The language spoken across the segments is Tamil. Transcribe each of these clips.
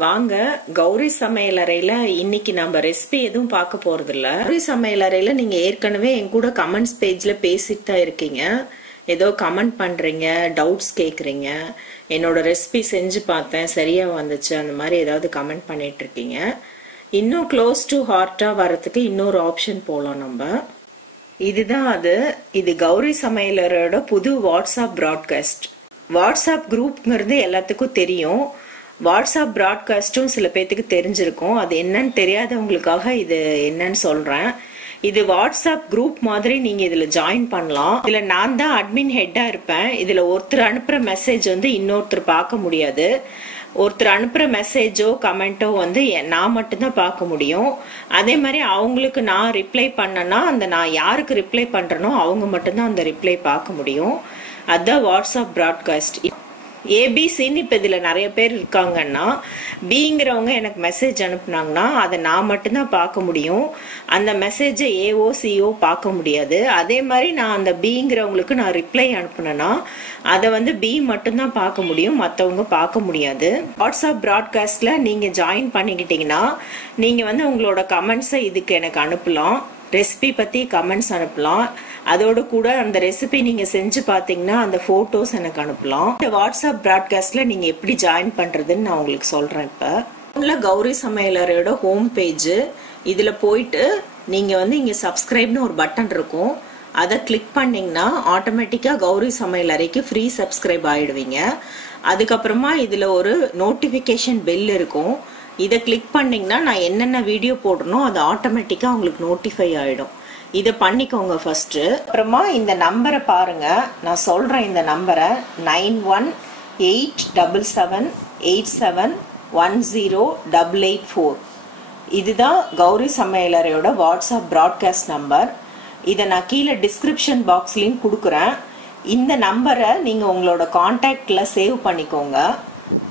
வாங்க கௌரி சமையலறையில இன்னைக்கு நம்ம ரெசிபி எதுவும் பார்க்க போறது இல்ல. கௌரி சமையலறையில நீங்க ஏற்கனவே என் கூட கமெண்ட்ஸ் பேஜ்ல பேசிட்டு தான் இருக்கீங்க. ஏதோ கமெண்ட் பண்றீங்க, டவுட்ஸ் கேக்குறீங்க. என்னோட ரெசிபி செஞ்சு பார்த்தேன், சரியா வந்துச்சு, அந்த மாதிரி ஏதாவது கமெண்ட் பண்ணிட்டு இருக்கீங்க. இன்னும் க்ளோஸ் டு ஹார்ட்டா வரதுக்கு இன்னொரு ஆப்ஷன் போலாம் நம்ம. இதுதான் அது. இது கௌரி சமையலரோட புது வாட்ஸ்அப் பிராட்காஸ்ட். வாட்ஸ்அப் குரூப்ங்கிறது எல்லாத்துக்கும் தெரியும். வாட்ஸ்அப் பிராட்காஸ்டும் சில பேத்துக்கு தெரிஞ்சிருக்கும். அது என்னன்னு தெரியாதவங்களுக்காக இது என்னன்னு சொல்றேன். இது வாட்ஸ்அப் குரூப் மாதிரி நீங்க இதுல ஜாயின் பண்ணலாம். இதுல நான் தான் அட்மின் ஹெட்டா இருப்பேன். இதுல ஒருத்தர் அனுப்புற மெசேஜ் வந்து இன்னொருத்தர் பார்க்க முடியாது. ஒருத்தர் அனுப்புற மெசேஜோ கமெண்டோ வந்து நான் மட்டும்தான் பார்க்க முடியும். அதே மாதிரி அவங்களுக்கு நான் ரிப்ளை பண்ணனா அந்த நான் யாருக்கு ரிப்ளை பண்றேனோ அவங்க மட்டும்தான் அந்த ரிப்ளை பார்க்க முடியும். அதுதான் வாட்ஸ்அப் பிராட்காஸ்ட். ஏபிசின்னு இப்ப இதுல நிறைய பேர் இருக்காங்கன்னா, பிங்கிறவங்க எனக்கு மெசேஜ் அனுப்புனாங்கன்னா அதை நான் மட்டும்தான் பார்க்க முடியும். அந்த மெசேஜை ஏஓ சிஓ பார்க்க முடியாது. அதே மாதிரி நான் அந்த பிங்கிறவங்களுக்கு நான் ரிப்ளை அனுப்புனேன்னா அதை வந்து பி மட்டும்தான் பார்க்க முடியும், மற்றவங்க பார்க்க முடியாது. வாட்ஸ்அப் பிராட்காஸ்ட்ல நீங்க ஜாயின் பண்ணிக்கிட்டீங்கன்னா நீங்க வந்து உங்களோட கமெண்ட்ஸை இதுக்கு எனக்கு அனுப்பலாம். ரெசிபி பத்தி கமெண்ட்ஸ் அனுப்பலாம். அதோட கூட அந்த ரெசிபி நீங்க செஞ்சு பாத்தீங்கன்னா அந்த போட்டோஸ் எனக்கு அனுப்பலாம். இந்த வாட்ஸ்அப் பிராட்காஸ்ட்ல நீங்க எப்படி ஜாயின் பண்றதுன்னு நான் உங்களுக்கு சொல்றேன். இப்ப கௌரி சமையலரோட ஹோம் பேஜ். இதுல போயிட்டு நீங்க வந்து இங்க சப்ஸ்கிரைப்னு ஒரு பட்டன் இருக்கும். அதை கிளிக் பண்ணீங்கன்னா ஆட்டோமேட்டிக்கா கௌரி சமையலறைக்கு ஃப்ரீ சப்ஸ்கிரைப் ஆயிடுவீங்க. அதுக்கப்புறமா இதுல ஒரு நோட்டிபிகேஷன் பெல் இருக்கும். இதை கிளிக் பண்ணீங்கன்னா நான் என்னென்ன வீடியோ போடுறனோ அது ஆட்டோமேட்டிக்கா உங்களுக்கு நோட்டிஃபை ஆயிடும். இதை பண்ணிக்கோங்க ஃபர்ஸ்ட். அப்புறமா இந்த நம்பரை பாருங்க, நான் சொல்றேன் இந்த நம்பரை 918787108884. இதுதான் கௌரி சமையலறையோட வாட்ஸ்அப் பிராட்காஸ்ட் நம்பர். இதை நான் கீழே டிஸ்கிரிப்ஷன் பாக்ஸ்லயும் கொடுக்குறேன். இந்த நம்பரை நீங்க உங்களோட கான்டாக்ட்ல சேவ் பண்ணிக்கோங்க.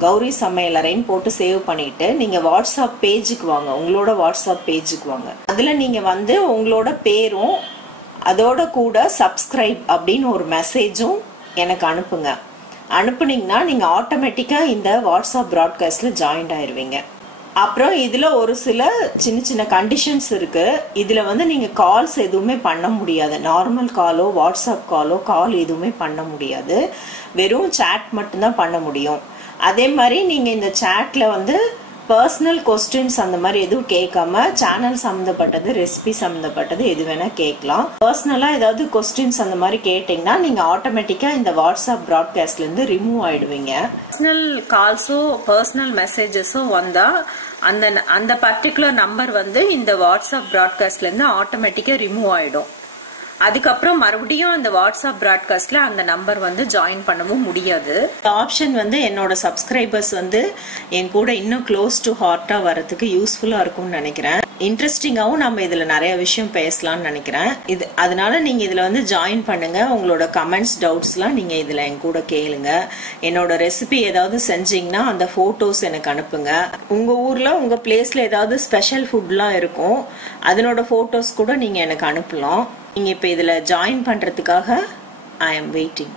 கௌரி சமையலறைன்னு போட்டு சேவ் பண்ணிட்டு நீங்க வாட்ஸ்அப் பேஜுக்கு வாங்க. உங்களோட வாட்ஸ்அப் பேஜுக்கு வாங்க. அதுல நீங்க வந்து உங்களோட பேரும் அதோட கூட சப்ஸ்கிரைப் அப்படின்னு ஒரு மெசேஜும் எனக்கு அனுப்புங்க. அனுப்புனீங்கன்னா நீங்க ஆட்டோமேட்டிக்கா இந்த வாட்ஸ்அப் பிராட்காஸ்ட்ல ஜாயின் ஆயிருவீங்க. அப்புறம் இதுல ஒரு சில சின்ன சின்ன கண்டிஷன்ஸ் இருக்கு. இதுல வந்து நீங்க கால்ஸ் எதுவுமே பண்ண முடியாது. நார்மல் காலோ வாட்ஸ்அப் காலோ கால் எதுவுமே பண்ண முடியாது. வெறும் சாட் மட்டும்தான் பண்ண முடியும். அதே மாதிரி நீங்க இந்த சாட்ல வந்து பர்சனல் கொஸ்டின்ஸ் அந்த மாதிரி எதுவும் கேட்காம சேனல் சம்மந்தப்பட்டது, ரெசிபி சம்மந்தப்பட்டது எது வேணா கேட்கலாம். பர்சனலா ஏதாவது கொஸ்டின்ஸ் அந்த மாதிரி கேட்டீங்கன்னா நீங்க ஆட்டோமேட்டிக்கா இந்த வாட்ஸ்அப் பிராட்காஸ்ட்ல இருந்து ரிமூவ் ஆயிடுவீங்க. பர்சனல் கால்ஸோ பர்சனல் மெசேஜஸோ வந்தா அந்த பர்டிகுலர் நம்பர் வந்து இந்த வாட்ஸ்அப் பிராட்காஸ்ட்ல இருந்து ஆட்டோமேட்டிக்கா ரிமூவ் ஆயிடும். அதுக்கப்புறம் மறுபடியும் அந்த வாட்ஸ்அப் பிராட்காஸ்ட்ல அந்த நம்பர் வந்து ஜாயின் பண்ணவும் முடியாது. இந்த ஆப்ஷன் வந்து என்னோட சப்ஸ்கிரைபர்ஸ் வந்து என் கூட இன்னும் க்ளோஸ் டு ஹார்ட்டா வரதுக்கு யூஸ்ஃபுல்லா இருக்கும்னு நினைக்கிறேன். இன்ட்ரெஸ்டிங்காவும் நம்ம இதுல நிறைய விஷயம் பேசலாம்னு நினைக்கிறேன். அதனால நீங்க இதுல வந்து ஜாயின் பண்ணுங்க. உங்களோட கமெண்ட்ஸ், டவுட்ஸ் எல்லாம் நீங்க இதுல என் கூட கேளுங்க. என்னோட ரெசிபி ஏதாவது செஞ்சீங்கன்னா அந்த போட்டோஸ் எனக்கு அனுப்புங்க. உங்க ஊர்ல உங்க பிளேஸ்ல ஏதாவது ஸ்பெஷல் ஃபுட்லாம் இருக்கும், அதனோட போட்டோஸ் கூட நீங்க எனக்கு அனுப்பலாம். நீங்க இப்ப இதுல ஜாயின் பண்றதுக்காக ஐ எம் வெயிட்டிங்.